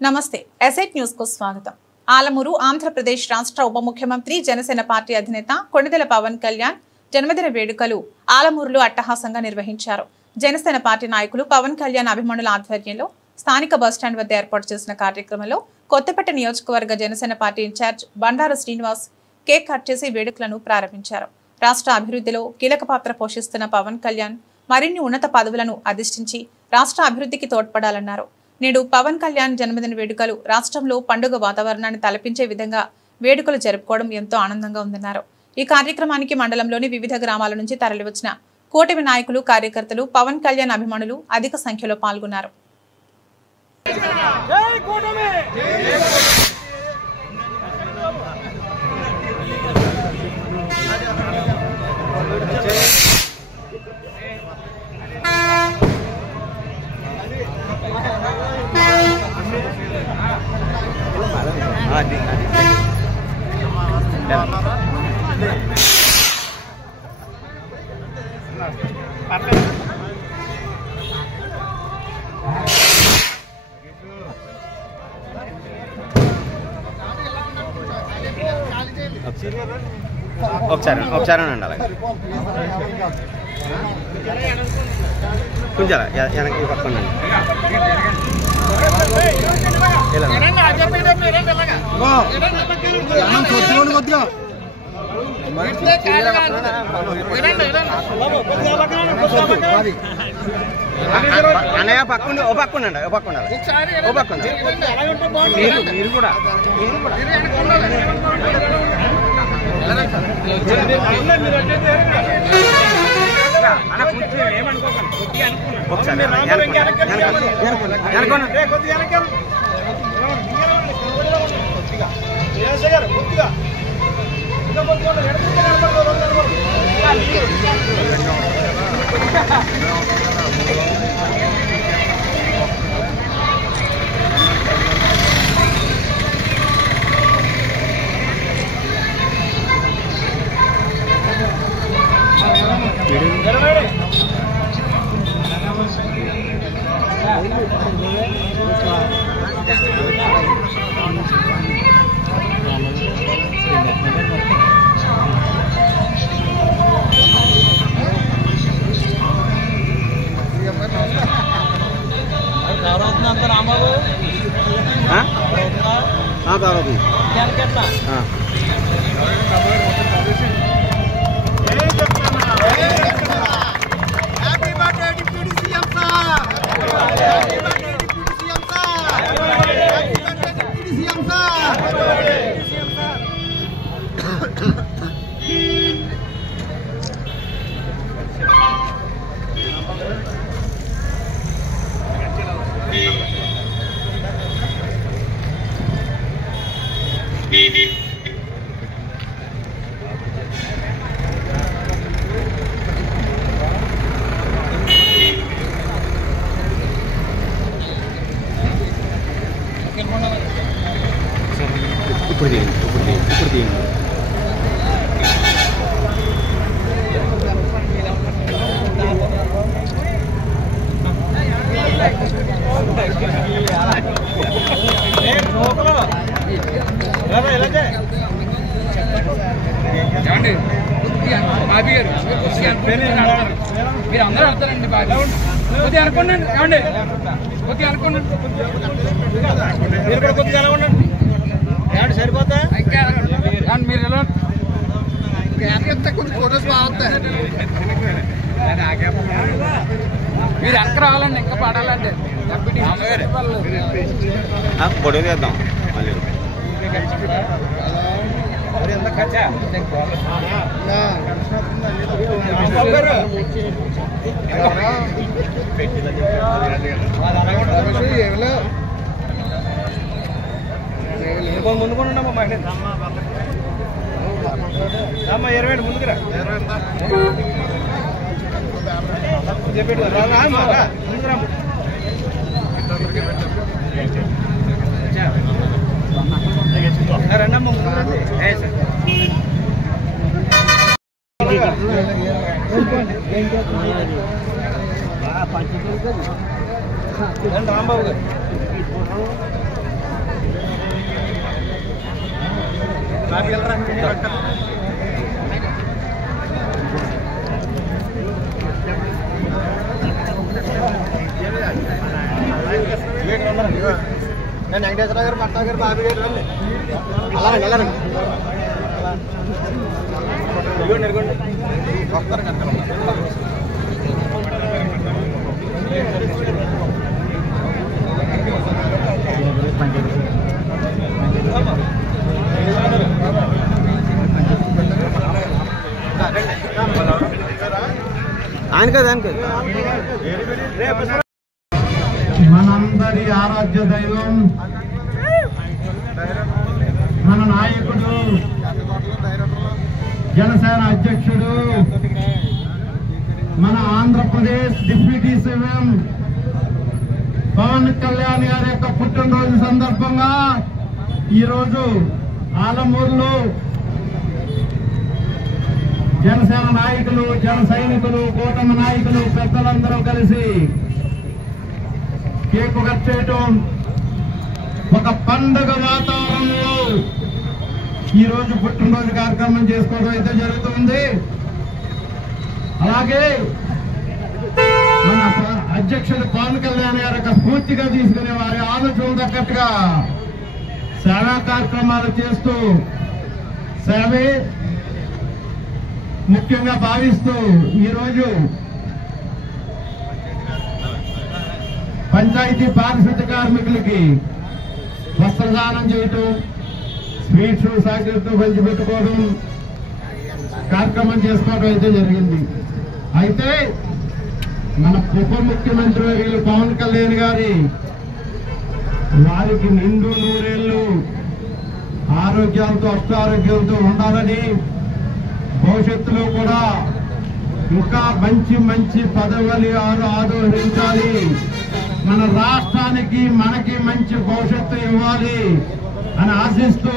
నమస్తే asset news కు స్వాగతం. ఆలమూరు ఆంధ్రప్రదేశ్ రాష్ట్ర ఉప ముఖ్యమంత్రి జనసేన పార్టీ అధినేత కొణిదెల పవన్ కళ్యాణ్ జన్మదిన వేడుకలు ఆలమూరులో అట్టహాసంగా నిర్వహించారు. జనసేన పార్టీ నాయకులు పవన్ కళ్యాణ్ అభిమానుల ఆధ్వర్యంలో స్థానిక బస్టాండ్ వద్ద ఏర్పాటు చేసిన కార్యక్రమంలో కొత్తపేట నియోజకవర్గ Janasena party incharge Bandaru Srinivas cake cut చేసి వేడుకలను ప్రారంభించారు. రాష్ట్ర అభివృద్ధిలో కీలక పాత్ర పోషిస్తున్న పవన్ కళ్యాణ్ మరిన్ని ఉన్నత పదవులను అధిష్ఠించి రాష్ట్ర అభివృద్ధికి తోడ్పడాలన్నారు. నేడు పవన్ కళ్యాణ్ జన్మదిన వేడుకలు రాష్ట్రంలో పండుగ వాతావరణాన్ని తలపించే విధంగా వేడుకలు జరుపుకోవడం ఎంతో ఆనందంగా ఉందన్నారు. ఈ కార్యక్రమానికి మండలంలోని వివిధ గ్రామాల నుంచి తరలివచ్చిన కూటమి నాయకులు, కార్యకర్తలు, పవన్ కళ్యాణ్ అభిమానులు అధిక సంఖ్యలో పాల్గొన్నారు. ఒకసారి ఉండాలి కొంచెం వెనక్కి పక్కన అన్నయ్య పక్కన ఓ పక్కన ఓ పక్కన ఓ పక్కన మీరు కూడా మీరు అందరూ అర్థాలండి. బాగా కొద్దిగా అనుకోండి, ఏమండి కొద్దిగా అనుకోండి, మీరు కూడా కొద్దిగా అనుకోండి, ఏమండి సరిపోతా మీరు ఎలా కొంచెం ఫోటోస్ బాగుంటాయి. మీరు ఎక్కడ రావాలండి, ఇంకా పడాలండి. పొడి చేద్దాం మళ్ళీ ముందుకున్నామ్మా అమ్మ 20 ముందుకురా చెప్పేది ముందుకురా రండమ్మ రాంబాబు గారు వెంకటేశ్వర గారు భర్త గారు బాబు గారు రండి అలా వెళ్ళరండి వస్తారు కదా ఆయన కదా మనందరి ఆరాధ్య దైవం మన నాయకుడు జనసేన అధ్యక్షుడు మన ఆంధ్రప్రదేశ్ డిప్యూటీ సీఎం పవన్ కళ్యాణ్ గారి యొక్క పుట్టినరోజు సందర్భంగా ఈరోజు ఆలమూరులో జనసేన నాయకులు జన సైనికులు కూటమి నాయకులు పెద్దలందరూ కలిసి కేకు కట్ చేయటం ఒక పండుగ వాతావరణంలో ఈరోజు పుట్టినరోజు కార్యక్రమం చేసుకోవడం అయితే జరుగుతుంది. అలాగే మన అధ్యక్షుడు పవన్ కళ్యాణ్ గారి యొక్క స్ఫూర్తిగా తీసుకునే వారి ఆలోచన తగ్గట్టుగా సేవా కార్యక్రమాలు చేస్తూ సేవే ముఖ్యంగా భావిస్తూ ఈరోజు పంచాయతీ పారిశుద్ధ్య కార్మికులకి వస్త్రదానం చేయటం, స్వీట్స్ సాకిలతో పంచిపెట్టుకోవడం కార్యక్రమం చేసుకోవడం అయితే జరిగింది. అయితే మన ఉప ముఖ్యమంత్రి వర్యులు పవన్ కళ్యాణ్ గారి వారికి నిండు నూరేళ్లు ఆరోగ్యాలతో అష్టారోగ్యాలతో ఉండాలని, భవిష్యత్తులో కూడా ఇంకా మంచి మంచి పదవులు ఆదరించాలి, మన రాష్ట్రానికి మనకి మంచి భవిష్యత్తు ఇవ్వాలి అని ఆశిస్తూ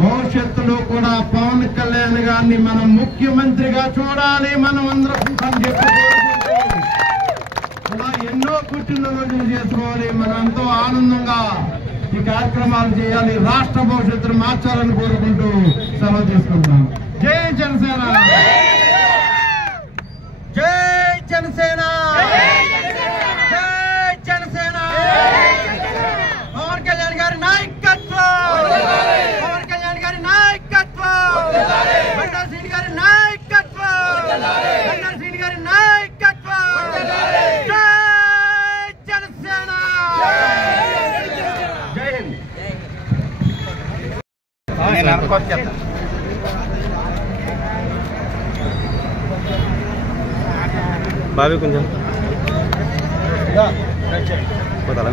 భవిష్యత్తులో కూడా పవన్ కళ్యాణ్ గారిని మనం ముఖ్యమంత్రిగా చూడాలి మనం అందరం అని చెప్పి ఇలా ఎన్నో పుట్టినరోజులు చేసుకోవాలి. మనం ఎంతో ఆనందంగా ఈ కార్యక్రమాలు చేయాలి, రాష్ట్ర భవిష్యత్తును మార్చాలని కోరుకుంటూ సెలవు తీసుకుంటున్నాం. జై జనసేన, జై జనసేన, జై జనసేన. పవన్ కళ్యాణ్ గారి నాయకత్వం, పవన్ కళ్యాణ్ గారి నాయకత్వం, బండారు శ్రీని గారి నాయకత్వం, బండారు శ్రీని గారి నాయకత్వం. జై జనసేన, జై హింద్. బాబీ కొంచెం పోతారా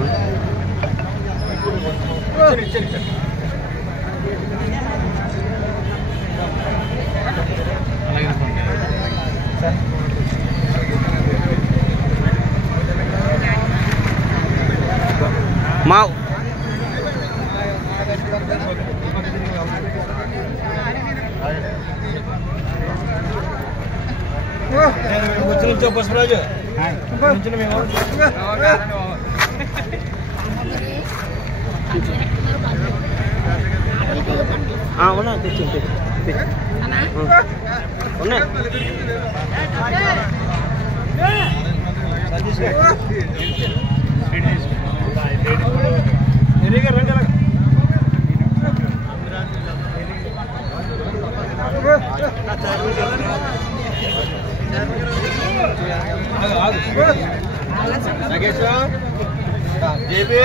మా కూర్చుని పుష్పరాజు కూర్చుని మేము ఉన్నా తెచ్చి ఉన్నాయి నగేష్ జేబీ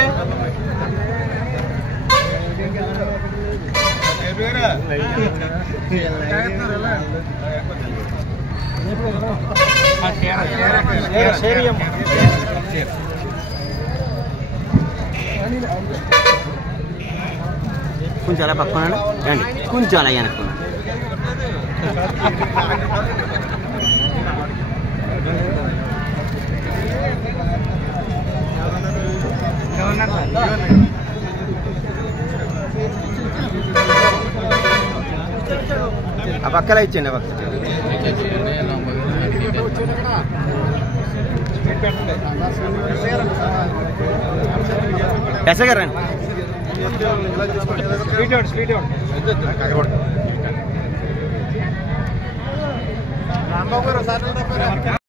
కొంచెం అలా పక్కన రండి, కొంచెం అలా వెనక్కున్నా. ఆ పక్కలా ఇచ్చేయండి, ఆ పక్క ఎస్ఐ గారు రండి. రాంబాబు గారు